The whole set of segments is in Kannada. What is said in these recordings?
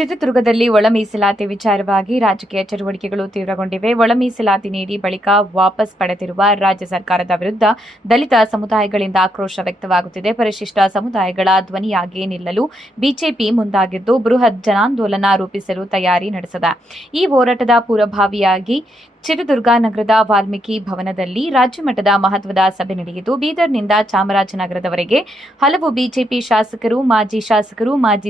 ಚಿತ್ರದುರ್ಗದಲ್ಲಿ ಒಳ ಮೀಸಲಾತಿ ವಿಚಾರವಾಗಿ ರಾಜಕೀಯ ಚಟುವಟಿಕೆಗಳು ತೀವ್ರಗೊಂಡಿವೆ. ಒಳ ಮೀಸಲಾತಿ ನೀಡಿ ಬಳಿಕ ವಾಪಸ್ ಪಡೆದಿರುವ ರಾಜ್ಯ ಸರ್ಕಾರದ ವಿರುದ್ಧ ದಲಿತ ಸಮುದಾಯಗಳಿಂದ ಆಕ್ರೋಶ ವ್ಯಕ್ತವಾಗುತ್ತಿದೆ. ಪರಿಶಿಷ್ಟ ಸಮುದಾಯಗಳ ಧ್ವನಿಯಾಗಿ ನಿಲ್ಲಲು ಬಿಜೆಪಿ ಮುಂದಾಗಿದ್ದು ಬೃಹತ್ ಜನಾಂದೋಲನ ರೂಪಿಸಲು ತಯಾರಿ ನಡೆಸಿದೆ. ಈ ಹೋರಾಟದ ಪೂರ್ವಭಾವಿಯಾಗಿ ಚಿತ್ರದುರ್ಗ ನಗರದ ವಾಲ್ಮೀಕಿ ಭವನದಲ್ಲಿ ರಾಜ್ಯಮಟ್ಟದ ಮಹತ್ವದ ಸಭೆ ನಡೆಯಿತು. ಬೀದರ್ನಿಂದ ಚಾಮರಾಜನಗರದವರೆಗೆ ಹಲವು ಬಿಜೆಪಿ ಶಾಸಕರು, ಮಾಜಿ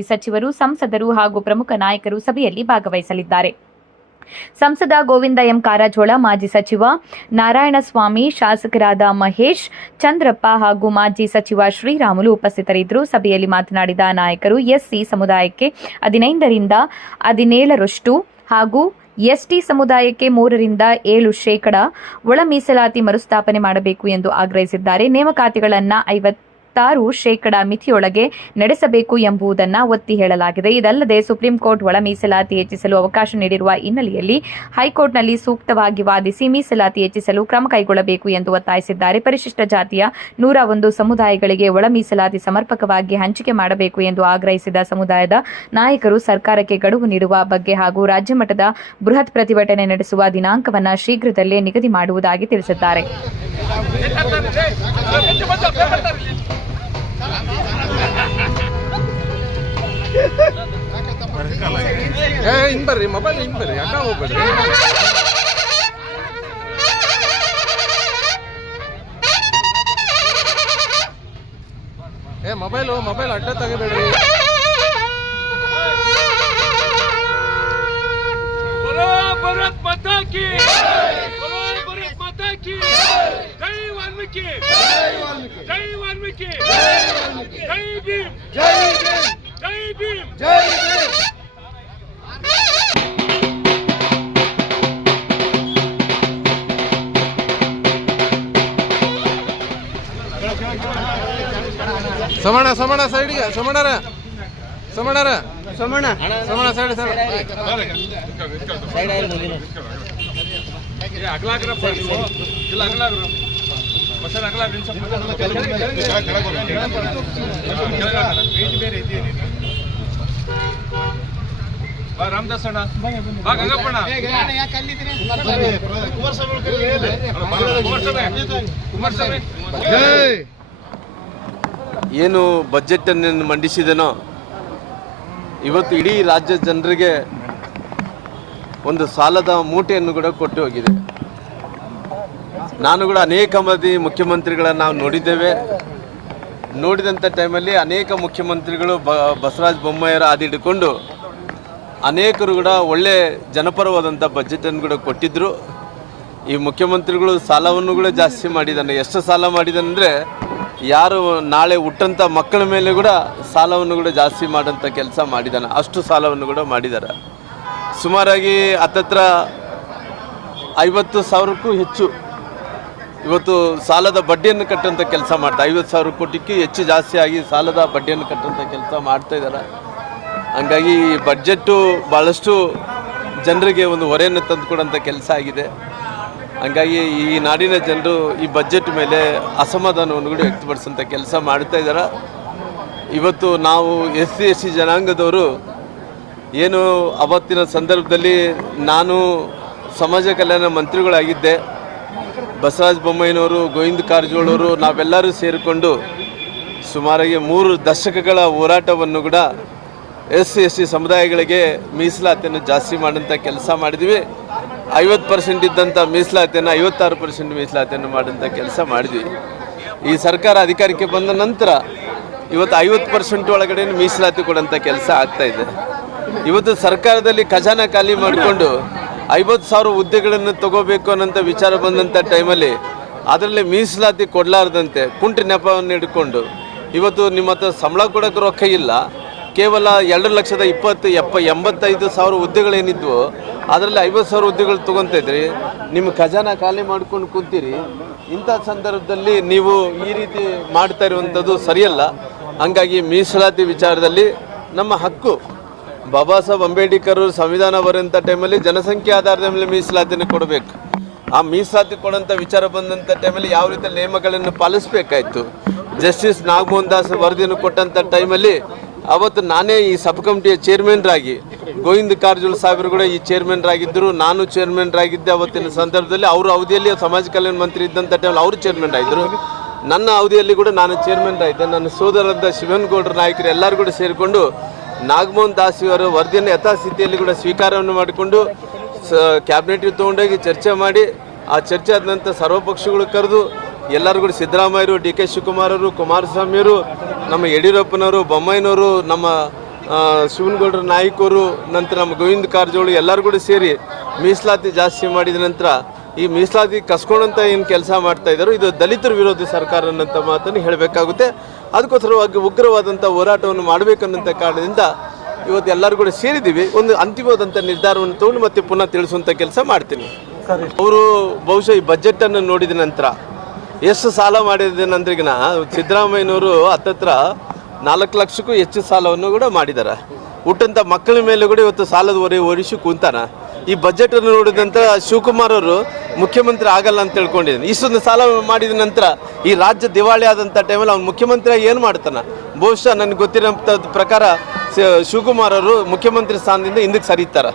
ಸಚಿವರು, ಸಂಸದರು ಹಾಗೂ ಪ್ರಮುಖ ನಾಯಕರು ಸಭೆಯಲ್ಲಿ ಭಾಗವಹಿಸಲಿದ್ದಾರೆ. ಸಂಸದ ಗೋವಿಂದ ಎಂ ಕಾರಜೋಳ, ಮಾಜಿ ಸಚಿವ ನಾರಾಯಣಸ್ವಾಮಿ, ಶಾಸಕರಾದ ಮಹೇಶ್, ಚಂದ್ರಪ್ಪ ಹಾಗೂ ಮಾಜಿ ಸಚಿವ ಶ್ರೀರಾಮುಲು ಉಪಸ್ಥಿತರಿದ್ದರು. ಸಭೆಯಲ್ಲಿ ಮಾತನಾಡಿದ ನಾಯಕರು, ಎಸ್ಸಿ ಸಮುದಾಯಕ್ಕೆ 15% ಹಾಗೂ ಎಸ್ಟಿ ಸಮುದಾಯಕ್ಕೆ 3% ಒಳ ಮೀಸಲಾತಿ ಮರುಸ್ಥಾಪನೆ ಮಾಡಬೇಕು ಎಂದು ಆಗ್ರಹಿಸಿದ್ದಾರೆ. ನೇಮಕಾತಿಗಳನ್ನು 56% ಮಿತಿಯೊಳಗೆ ನಡೆಸಬೇಕು ಎಂಬುದನ್ನು ಒತ್ತಿ ಹೇಳಲಾಗಿದೆ. ಇದಲ್ಲದೆ ಸುಪ್ರೀಂ ಕೋರ್ಟ್ ಒಳ ಮೀಸಲಾತಿ ಹೆಚ್ಚಿಸಲು ಅವಕಾಶ ನೀಡಿರುವ ಹಿನ್ನೆಲೆಯಲ್ಲಿ ಹೈಕೋರ್ಟ್ನಲ್ಲಿ ಸೂಕ್ತವಾಗಿ ವಾದಿಸಿ ಮೀಸಲಾತಿ ಹೆಚ್ಚಿಸಲು ಕ್ರಮ ಕೈಗೊಳ್ಳಬೇಕು ಎಂದು ಒತ್ತಾಯಿಸಿದ್ದಾರೆ. ಪರಿಶಿಷ್ಟ ಜಾತಿಯ 101 ಸಮುದಾಯಗಳಿಗೆ ಒಳ ಮೀಸಲಾತಿ ಸಮರ್ಪಕವಾಗಿ ಹಂಚಿಕೆ ಮಾಡಬೇಕು ಎಂದು ಆಗ್ರಹಿಸಿದ ಸಮುದಾಯದ ನಾಯಕರು ಸರ್ಕಾರಕ್ಕೆ ಗಡುವು ನೀಡುವ ಬಗ್ಗೆ ಹಾಗೂ ರಾಜ್ಯ ಮಟ್ಟದ ಬೃಹತ್ ಪ್ರತಿಭಟನೆ ನಡೆಸುವ ದಿನಾಂಕವನ್ನು ಶೀಘ್ರದಲ್ಲೇ ನಿಗದಿ ಮಾಡುವುದಾಗಿ ತಿಳಿಸಿದ್ದಾರೆ. ಬರ್ರಿ ಮೊಬೈಲ್ ಬರ್ರಿ ಅಡ್ಡ ಹೋಗ್ಬೇಡ್ರಿ. ಮೊಬೈಲ್ ಅಡ್ಡ ತಗೋಬೇಡ್ರಿ. भारत माता की भारत माता की जय वाल्मीकि जय वाल्मीकि जय भीम जय भीम जय भीम. ಸಮಣ ಸೈಡ್ಗೆ ಸಮಣರ ಸೈಡ್ ರಾಮದಾಸ್ ಅಣ್ಣ ಗಂಗಪ್ಪಣ್ಣ ಕುಮಾರಸ್ವಾಮಿ ಏನು ಬಜೆಟ್ ಅನ್ನು ಮಂಡಿಸಿದನೋ ಇವತ್ತು ಇಡೀ ರಾಜ್ಯ ಜನರಿಗೆ ಒಂದು ಸಾಲದ ಮೂಟೆಯನ್ನು ಕೂಡ ಕೊಟ್ಟು ಹೋಗಿದೆ. ನಾನು ಕೂಡ ಅನೇಕ ಮಂದಿ ಮುಖ್ಯಮಂತ್ರಿಗಳನ್ನು ನಾವು ನೋಡಿದ್ದೇವೆ. ನೋಡಿದಂಥ ಟೈಮಲ್ಲಿ ಅನೇಕ ಮುಖ್ಯಮಂತ್ರಿಗಳು ಬಸವರಾಜ ಬೊಮ್ಮಾಯಿಯರ ಹಾದಿ ಹಿಡ್ಕೊಂಡು ಅನೇಕರು ಕೂಡ ಒಳ್ಳೆ ಜನಪರವಾದಂಥ ಬಜೆಟನ್ನು ಕೂಡ ಕೊಟ್ಟಿದ್ದರು. ಈ ಮುಖ್ಯಮಂತ್ರಿಗಳು ಸಾಲವನ್ನು ಕೂಡ ಜಾಸ್ತಿ ಮಾಡಿದ್ದಾನೆ. ಎಷ್ಟು ಸಾಲ ಮಾಡಿದಾನೆಂದರೆ ಯಾರು ನಾಳೆ ಹುಟ್ಟಂಥ ಮಕ್ಕಳ ಮೇಲೆ ಕೂಡ ಸಾಲವನ್ನು ಕೂಡ ಜಾಸ್ತಿ ಮಾಡೋಂಥ ಕೆಲಸ ಮಾಡಿದ್ದಾನೆ. ಅಷ್ಟು ಸಾಲವನ್ನು ಕೂಡ ಮಾಡಿದ್ದಾರೆ. ಸುಮಾರಾಗಿ ಹತ್ತತ್ರ 50,000ಕ್ಕೂ ಹೆಚ್ಚು ಇವತ್ತು ಸಾಲದ ಬಡ್ಡಿಯನ್ನು ಕಟ್ಟುವಂಥ ಕೆಲಸ ಮಾಡ್ತಾ 50,000 ಕೋಟಿಗೂ ಹೆಚ್ಚು ಜಾಸ್ತಿ ಆಗಿ ಸಾಲದ ಬಡ್ಡಿಯನ್ನು ಕಟ್ಟುವಂಥ ಕೆಲಸ ಮಾಡ್ತಾ ಇದ್ದಾರೆ. ಹಂಗಾಗಿ ಈ ಬಡ್ಜೆಟ್ಟು ಭಾಳಷ್ಟು ಜನರಿಗೆ ಒಂದು ಹೊರೆಯನ್ನು ತಂದುಕೊಡೋಂಥ ಕೆಲಸ ಆಗಿದೆ. ಹಂಗಾಗಿ ಈ ನಾಡಿನ ಜನರು ಈ ಬಜೆಟ್ ಮೇಲೆ ಅಸಮಾಧಾನವನ್ನು ಕೂಡ ವ್ಯಕ್ತಪಡಿಸೋಂಥ ಕೆಲಸ ಮಾಡ್ತಾ ಇದ್ದಾರೆ. ಇವತ್ತು ನಾವು SC ಜನಾಂಗದವರು ಏನು ಅವತ್ತಿನ ಸಂದರ್ಭದಲ್ಲಿ ನಾನು ಸಮಾಜ ಕಲ್ಯಾಣ ಮಂತ್ರಿಗಳಾಗಿದ್ದೆ, ಬಸವರಾಜ ಬೊಮ್ಮಾಯಿನವರು, ಗೋವಿಂದ ಕಾರಜೋಳವರು, ನಾವೆಲ್ಲರೂ ಸೇರಿಕೊಂಡು ಸುಮಾರಾಗಿ 3 ದಶಕಗಳ ಹೋರಾಟವನ್ನು ಕೂಡ SC ಸಮುದಾಯಗಳಿಗೆ ಮೀಸಲಾತಿಯನ್ನು ಜಾಸ್ತಿ ಮಾಡೋಂಥ ಕೆಲಸ ಮಾಡಿದ್ವಿ. 50% ಇದ್ದಂಥ ಮೀಸಲಾತಿಯನ್ನು 56% ಮೀಸಲಾತಿಯನ್ನು ಮಾಡೋಂಥ ಕೆಲಸ ಮಾಡಿದ್ವಿ. ಈ ಸರ್ಕಾರ ಅಧಿಕಾರಕ್ಕೆ ಬಂದ ನಂತರ ಇವತ್ತು 50% ಒಳಗಡೆ ಮೀಸಲಾತಿ ಕೊಡೋಂಥ ಕೆಲಸ ಆಗ್ತಾಯಿದೆ. ಇವತ್ತು ಸರ್ಕಾರದಲ್ಲಿ ಖಜಾನೆ ಖಾಲಿ ಮಾಡಿಕೊಂಡು 50,000 ಹುದ್ದೆಗಳನ್ನು ತಗೋಬೇಕು ಅನ್ನೋಂಥ ವಿಚಾರ ಬಂದಂಥ ಟೈಮಲ್ಲಿ ಅದರಲ್ಲಿ ಮೀಸಲಾತಿ ಕೊಡಲಾರ್ದಂತೆ ಕುಂಟು ನೆಪವನ್ನು ಹಿಡ್ಕೊಂಡು ಇವತ್ತು ನಿಮ್ಮ ಹತ್ರ ಸಂಬಳ ಕೊಡೋಕ್ಕೆ ರೊಕ್ಕ ಇಲ್ಲ, ಕೇವಲ 2,20,85,000 ಹುದ್ದೆಗಳೇನಿದ್ವು ಅದರಲ್ಲಿ 50,000 ಹುದ್ದೆಗಳು ತೊಗೊತಿದ್ರಿ. ನಿಮ್ಮ ಖಜಾನ ಖಾಲಿ ಮಾಡ್ಕೊಂಡು ಕೂತೀರಿ. ಇಂಥ ಸಂದರ್ಭದಲ್ಲಿ ನೀವು ಈ ರೀತಿ ಮಾಡ್ತಾ ಇರುವಂಥದ್ದು ಸರಿಯಲ್ಲ. ಹಂಗಾಗಿ ಮೀಸಲಾತಿ ವಿಚಾರದಲ್ಲಿ ನಮ್ಮ ಹಕ್ಕು. ಬಾಬಾ ಸಾಹೇಬ್ ಅಂಬೇಡ್ಕರ್ ಸಂವಿಧಾನ ಬರೆಯುವಂಥ ಟೈಮಲ್ಲಿ ಜನಸಂಖ್ಯೆ ಆಧಾರದ ಮೇಲೆ ಮೀಸಲಾತಿಯನ್ನು ಕೊಡಬೇಕು. ಆ ಮೀಸಲಾತಿ ಕೊಡೋಂಥ ವಿಚಾರ ಬಂದಂಥ ಟೈಮಲ್ಲಿ ಯಾವ ರೀತಿ ನಿಯಮಗಳನ್ನು ಪಾಲಿಸಬೇಕಾಯಿತು. ಜಸ್ಟಿಸ್ ನಾಗಮೋಹನ್ ದಾಸ್ ವರದಿಯನ್ನು ಕೊಟ್ಟಂಥ ಟೈಮಲ್ಲಿ ಅವತ್ತು ನಾನೇ ಈ ಸಬ್ ಕಮಿಟಿಯ ಚೇರ್ಮನ್ರಾಗಿ, ಗೋವಿಂದ ಕಾರಜೋಳ ಸಾಹೇಬರು ಕೂಡ ಈ ಚೇರ್ಮನ್ರಾಗಿದ್ದರು, ನಾನು ಚೇರ್ಮನ್ರಾಗಿದ್ದೆ. ಅವತ್ತಿನ ಸಂದರ್ಭದಲ್ಲಿ ಅವರ ಅವಧಿಯಲ್ಲಿ ಸಮಾಜ ಕಲ್ಯಾಣ ಮಂತ್ರಿ ಇದ್ದಂಥ ಟೈಮಲ್ಲಿ ಅವರು ಚೇರ್ಮನ್ರಾಗಿದ್ದರು. ನನ್ನ ಅವಧಿಯಲ್ಲಿ ಕೂಡ ನಾನು ಚೇರ್ಮನ್ರಾಗಿದ್ದೆ. ನನ್ನ ಸೋದರರಾದ ಶಿವನಗೌಡರ ನಾಯಕರು ಎಲ್ಲರೂ ಕೂಡ ಸೇರಿಕೊಂಡು ನಾಗಮೋಹನ್ ದಾಸ್ ಅವರ ವರದಿಯನ್ನು ಯಥಾಸ್ಥಿತಿಯಲ್ಲಿ ಕೂಡ ಸ್ವೀಕಾರವನ್ನು ಮಾಡಿಕೊಂಡು ಕ್ಯಾಬಿನೆಟ್ಗೆ ತೊಗೊಂಡೋಗಿ ಚರ್ಚೆ ಮಾಡಿ, ಆ ಚರ್ಚೆ ಆದ ನಂತರ ಸರ್ವಪಕ್ಷಗಳು ಕರೆದು ಎಲ್ಲರೂ ಕೂಡ ಸಿದ್ದರಾಮಯ್ಯರು, ಡಿ ಕೆ ಶಿವಕುಮಾರ್ ಅವರು, ಕುಮಾರಸ್ವಾಮಿಯವರು, ನಮ್ಮ ಯಡಿಯೂರಪ್ಪನವರು, ಬೊಮ್ಮಾಯಿನವರು, ನಮ್ಮ ಶಿವನಗೌಡರ ನಾಯಕರು, ನಂತರ ನಮ್ಮ ಗೋವಿಂದ ಕಾರಜೋಳ ಎಲ್ಲರೂ ಕೂಡ ಸೇರಿ ಮೀಸಲಾತಿ ಜಾಸ್ತಿ ಮಾಡಿದ ನಂತರ ಈ ಮೀಸಲಾತಿ ಕಸ್ಕೊಂಡಂತ ಏನು ಕೆಲಸ ಮಾಡ್ತಾ ಇದ್ದಾರೋ ಇದು ದಲಿತರ ವಿರೋಧಿ ಸರ್ಕಾರ ಅನ್ನೋಂಥ ಮಾತನ್ನು ಹೇಳಬೇಕಾಗುತ್ತೆ. ಅದಕ್ಕೋಸ್ಕರವಾಗಿ ಉಗ್ರವಾದಂಥ ಹೋರಾಟವನ್ನು ಮಾಡಬೇಕನ್ನೋಂಥ ಕಾರಣದಿಂದ ಇವತ್ತು ಎಲ್ಲರೂ ಕೂಡ ಸೇರಿದ್ದೀವಿ. ಒಂದು ಅಂತಿಮವಾದಂಥ ನಿರ್ಧಾರವನ್ನು ತಗೊಂಡು ಮತ್ತೆ ಪುನಃ ತಿಳಿಸುವಂಥ ಕೆಲಸ ಮಾಡ್ತೀನಿ. ಅವರು ಬಹುಶಃ ಈ ಬಜೆಟನ್ನು ನೋಡಿದ ನಂತರ ಎಷ್ಟು ಸಾಲ ಮಾಡಿದ ನಂತರಗಿನ ಸಿದ್ದರಾಮಯ್ಯನವರು ಹತ್ತತ್ರ 4 ಲಕ್ಷಕ್ಕೂ ಹೆಚ್ಚು ಸಾಲವನ್ನು ಕೂಡ ಮಾಡಿದ್ದಾರೆ. ಹುಟ್ಟಂಥ ಮಕ್ಕಳ ಮೇಲೆ ಕೂಡ ಇವತ್ತು ಸಾಲದ ಹೊರೆ ಹೊರಿಸಿ ಕುಂತಾನ. ಈ ಬಜೆಟನ್ನು ನೋಡಿದ ನಂತರ ಶಿವಕುಮಾರ್ ಅವರು ಮುಖ್ಯಮಂತ್ರಿ ಆಗಲ್ಲ ಅಂತ ತಿಳ್ಕೊಂಡಿದ್ದೀನಿ. ಇಷ್ಟೊಂದು ಸಾಲ ಮಾಡಿದ ನಂತರ ಈ ರಾಜ್ಯ ದಿವಾಳಿ ಆದಂಥ ಟೈಮಲ್ಲಿ ಅವ್ನು ಮುಖ್ಯಮಂತ್ರಿ ಏನು ಮಾಡ್ತಾನೆ? ಬಹುಶಃ ನನಗೆ ಗೊತ್ತಿರೋಂಥ ಪ್ರಕಾರ ಶಿವಕುಮಾರ್ ಅವರು ಮುಖ್ಯಮಂತ್ರಿ ಸ್ಥಾನದಿಂದ ಹಿಂದಕ್ಕೆ ಸರಿತಾರೆ.